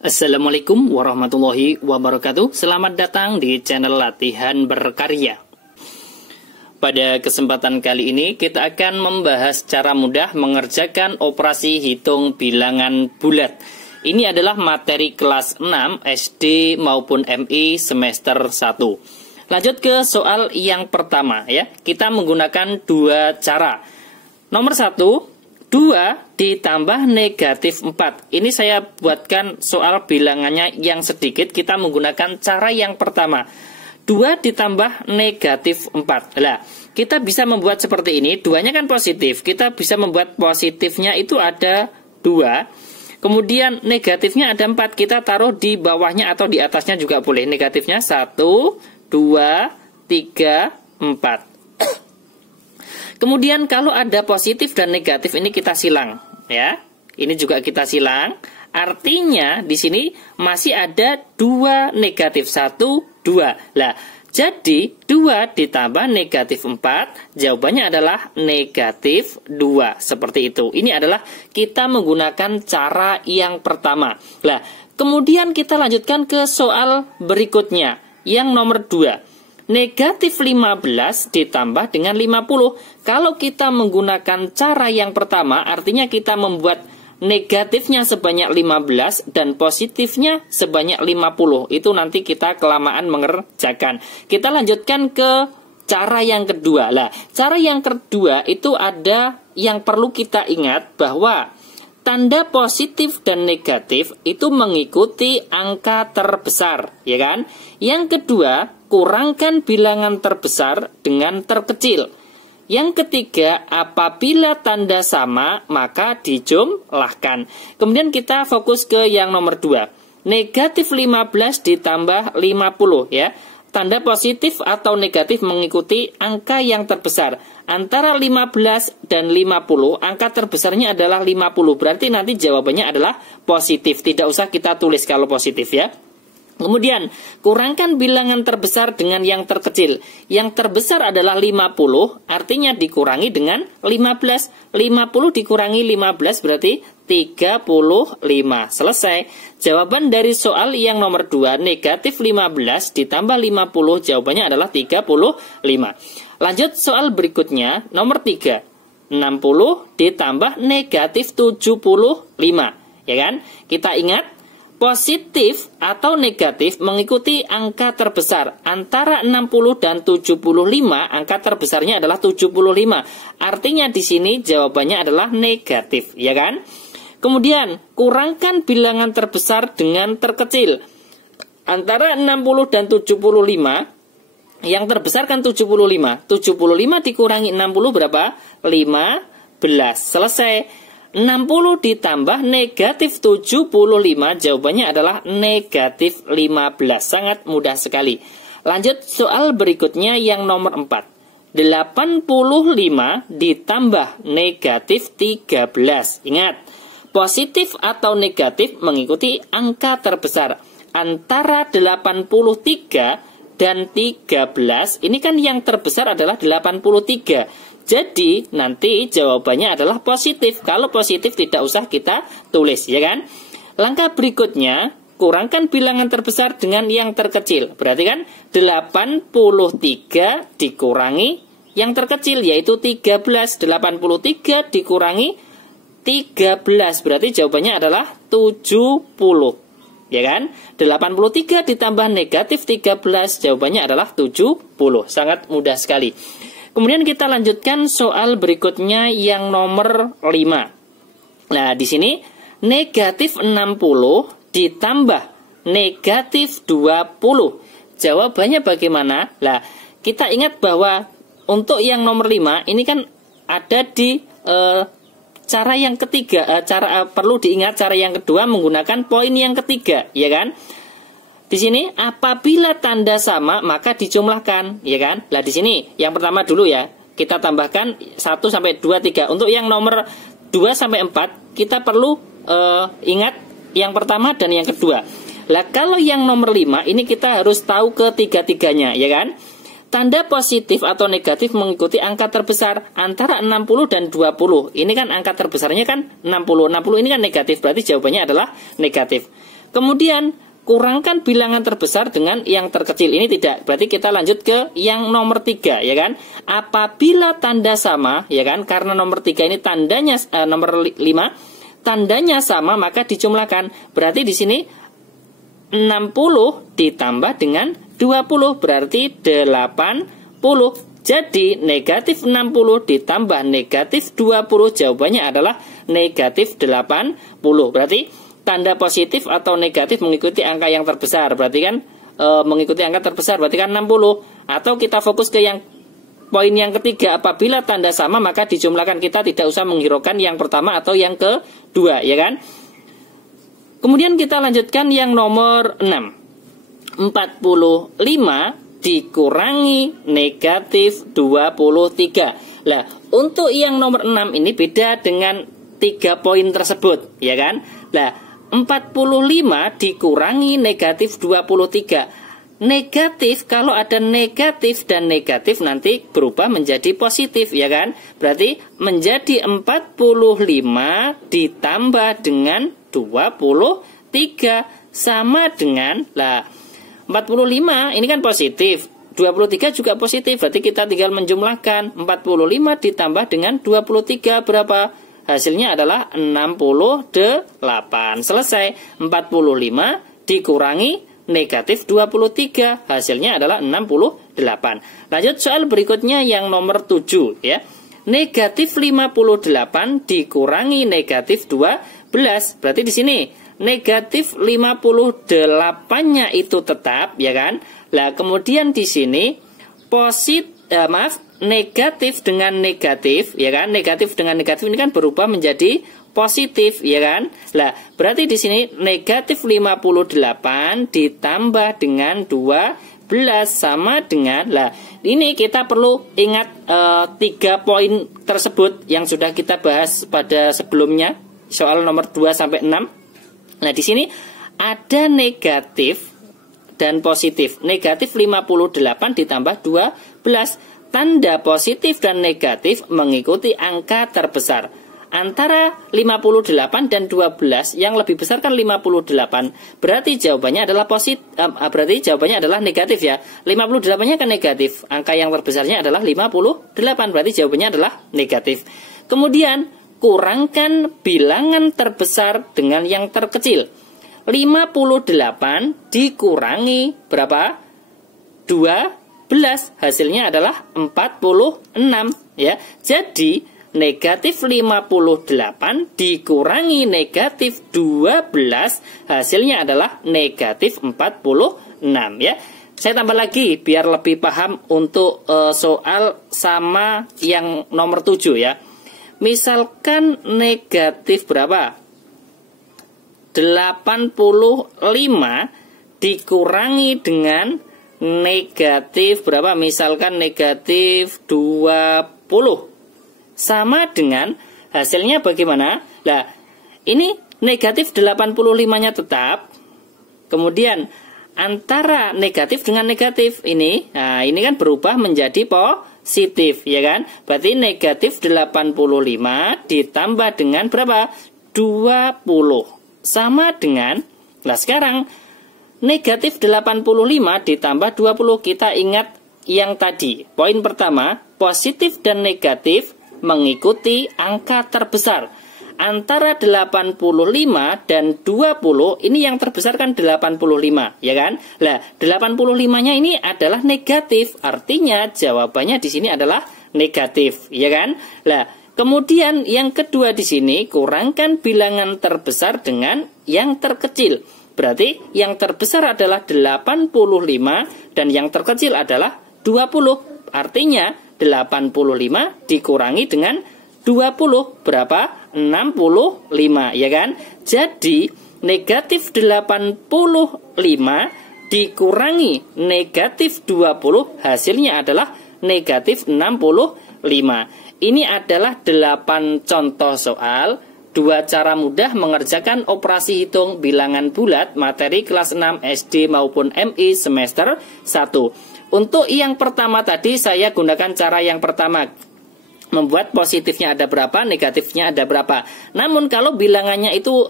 Assalamualaikum warahmatullahi wabarakatuh. Selamat datang di channel Latihan Berkarya. Pada kesempatan kali ini kita akan membahas cara mudah mengerjakan operasi hitung bilangan bulat. Ini adalah materi kelas 6 SD maupun MI semester 1. Lanjut ke soal yang pertama ya. Kita menggunakan dua cara. Nomor 1, 2 ditambah negatif 4. Ini saya buatkan soal bilangannya yang sedikit. Kita menggunakan cara yang pertama. 2 ditambah negatif 4. Nah, kita bisa membuat seperti ini. 2-nya kan positif. Kita bisa membuat positifnya itu ada 2. Kemudian negatifnya ada 4. Kita taruh di bawahnya atau di atasnya juga boleh. Negatifnya 1, 2, 3, 4. Kemudian kalau ada positif dan negatif ini kita silang ya. Ini juga kita silang. Artinya di sini masih ada 2 negatif 1, 2. Lah, jadi 2 ditambah negatif 4 jawabannya adalah negatif 2. Seperti itu. Ini adalah kita menggunakan cara yang pertama. Lah, kemudian kita lanjutkan ke soal berikutnya yang nomor 2. Negatif 15 ditambah dengan 50. Kalau kita menggunakan cara yang pertama, artinya kita membuat negatifnya sebanyak 15 dan positifnya sebanyak 50. Itu nanti kita kelamaan mengerjakan. Kita lanjutkan ke cara yang kedua. Lah, cara yang kedua itu ada yang perlu kita ingat bahwa tanda positif dan negatif itu mengikuti angka terbesar, ya kan? Yang kedua, kurangkan bilangan terbesar dengan terkecil. Yang ketiga, apabila tanda sama, maka dijumlahkan. Kemudian kita fokus ke yang nomor 2. Negatif 15 ditambah 50, ya. Tanda positif atau negatif mengikuti angka yang terbesar. Antara 15 dan 50, angka terbesarnya adalah 50. Berarti nanti jawabannya adalah positif. Tidak usah kita tulis kalau positif ya. Kemudian, kurangkan bilangan terbesar dengan yang terkecil. Yang terbesar adalah 50, artinya dikurangi dengan 15. 50 dikurangi 15 berarti 35. Selesai. Jawaban dari soal yang nomor 2, negatif 15 ditambah 50, jawabannya adalah 35. Lanjut soal berikutnya, nomor 3. 60 ditambah negatif 75. Ya kan? Kita ingat, positif atau negatif mengikuti angka terbesar. Antara 60 dan 75, angka terbesarnya adalah 75. Artinya di sini jawabannya adalah negatif, ya kan? Kemudian, kurangkan bilangan terbesar dengan terkecil. Antara 60 dan 75, yang terbesar kan 75. 75 dikurangi 60 berapa? 15. Selesai. 60 ditambah negatif 75, jawabannya adalah negatif 15. Sangat mudah sekali. Lanjut soal berikutnya yang nomor 4. 85 ditambah negatif 13. Ingat, positif atau negatif mengikuti angka terbesar. Antara 83 dan 13, ini kan yang terbesar adalah 83. Jadi, nanti jawabannya adalah positif. Kalau positif tidak usah kita tulis, ya kan? Langkah berikutnya, kurangkan bilangan terbesar dengan yang terkecil. Berarti kan 83 dikurangi yang terkecil, yaitu 13. 83 dikurangi 13. Berarti jawabannya adalah 70. Ya kan? 83 ditambah negatif 13, jawabannya adalah 70. Sangat mudah sekali. Kemudian kita lanjutkan soal berikutnya yang nomor 5. Nah, di sini negatif 60 ditambah negatif 20. Jawabannya bagaimana? Nah, kita ingat bahwa untuk yang nomor 5 ini kan ada di cara yang ketiga. Perlu diingat cara yang kedua menggunakan poin yang ketiga, ya kan? Di sini apabila tanda sama maka dijumlahkan, ya kan? Lah di sini yang pertama dulu ya. Kita tambahkan 1 sampai 2 3. Untuk yang nomor 2 sampai 4 kita perlu ingat yang pertama dan yang kedua. Lah kalau yang nomor 5 ini kita harus tahu ketiga-tiganya, ya kan? Tanda positif atau negatif mengikuti angka terbesar antara 60 dan 20. Ini kan angka terbesarnya kan 60. 60 ini kan negatif, berarti jawabannya adalah negatif. Kemudian kurangkan bilangan terbesar dengan yang terkecil. Ini tidak. Berarti kita lanjut ke yang nomor 3, ya kan? Apabila tanda sama, ya kan? Karena nomor 3 ini tandanya nomor 5, tandanya sama maka dijumlahkan. Berarti di sini 60 ditambah dengan 20 berarti 80. Jadi negatif 60 ditambah negatif 20, jawabannya adalah negatif 80. Berarti tanda positif atau negatif mengikuti angka yang terbesar. Berarti kan mengikuti angka terbesar berarti kan 60. Atau kita fokus ke yang poin yang ketiga, apabila tanda sama maka dijumlahkan. Kita tidak usah menghiraukan yang pertama atau yang kedua, ya kan? Kemudian kita lanjutkan yang nomor 6. 45 dikurangi negatif 23. Nah, untuk yang nomor 6 ini beda dengan 3 poin tersebut, ya kan? Nah, 45 dikurangi negatif 23. Negatif, kalau ada negatif dan negatif nanti berubah menjadi positif, ya kan? Berarti menjadi 45 ditambah dengan 23 sama dengan, lah 45 ini kan positif, 23 juga positif, berarti kita tinggal menjumlahkan. 45 ditambah dengan 23 berapa? Hasilnya adalah 68. Selesai. 45 dikurangi negatif 23, hasilnya adalah 68. Lanjut soal berikutnya yang nomor 7, ya. Negatif 58 dikurangi negatif 12. Berarti di sini negatif 58-nya itu tetap, ya kan? Lah kemudian di sini negatif dengan negatif, ya kan? Negatif dengan negatif ini kan berubah menjadi positif, ya kan? Lah berarti di sini negatif 58 ditambah dengan 12 sama dengan, lah ini kita perlu ingat 3 poin tersebut yang sudah kita bahas pada sebelumnya, soal nomor 2 sampai 6. Nah, di sini ada negatif dan positif. Negatif 58 ditambah 12. Tanda positif dan negatif mengikuti angka terbesar. Antara 58 dan 12 yang lebih besar kan 58. Berarti jawabannya adalah negatif, ya. 58-nya kan negatif. Angka yang terbesarnya adalah 58. Berarti jawabannya adalah negatif. Kemudian kurangkan bilangan terbesar dengan yang terkecil. 58 dikurangi berapa? 12. Hasilnya adalah 46, ya. Jadi negatif 58 dikurangi negatif 12, hasilnya adalah negatif 46, ya. Saya tambah lagi biar lebih paham untuk soal sama yang nomor 7, ya. Misalkan negatif berapa? 85 dikurangi dengan negatif berapa? Misalkan negatif 20. Sama dengan hasilnya bagaimana? Nah, ini negatif 85-nya tetap. Kemudian antara negatif dengan negatif ini, nah ini kan berubah menjadi positif, ya kan? Berarti negatif 85 ditambah dengan berapa? 20. Sama dengan, nah sekarang negatif 85 ditambah 20, kita ingat yang tadi. Poin pertama, positif dan negatif mengikuti angka terbesar. Antara 85 dan 20, ini yang terbesar kan 85, ya kan? Lah, 85-nya ini adalah negatif, artinya jawabannya di sini adalah negatif, ya kan? Lah, kemudian yang kedua di sini, kurangkan bilangan terbesar dengan yang terkecil. Berarti yang terbesar adalah 85 dan yang terkecil adalah 20. Artinya 85 dikurangi dengan 20 berapa? 65, ya kan? Jadi negatif 85 dikurangi negatif 20, hasilnya adalah negatif 65. Ini adalah 8 contoh soal, 2 cara mudah mengerjakan operasi hitung bilangan bulat materi kelas 6 SD maupun MI semester 1. Untuk yang pertama tadi saya gunakan cara yang pertama. membuat positifnya ada berapa, negatifnya ada berapa. Namun kalau bilangannya itu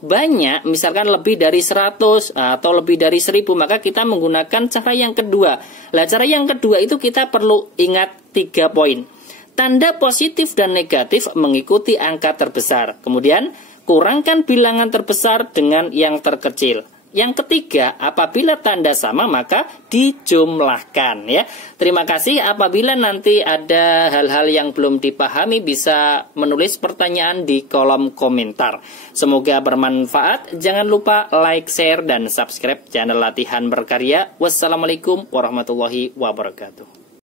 banyak, misalkan lebih dari 100 atau lebih dari 1000, maka kita menggunakan cara yang kedua. Nah, cara yang kedua itu kita perlu ingat 3 poin. Tanda positif dan negatif mengikuti angka terbesar. Kemudian, kurangkan bilangan terbesar dengan yang terkecil. Yang ketiga, apabila tanda sama maka dijumlahkan ya. Terima kasih. Apabila nanti ada hal-hal yang belum dipahami bisa menulis pertanyaan di kolom komentar. Semoga bermanfaat. Jangan lupa like, share, dan subscribe channel Latihan Berkarya. Wassalamualaikum warahmatullahi wabarakatuh.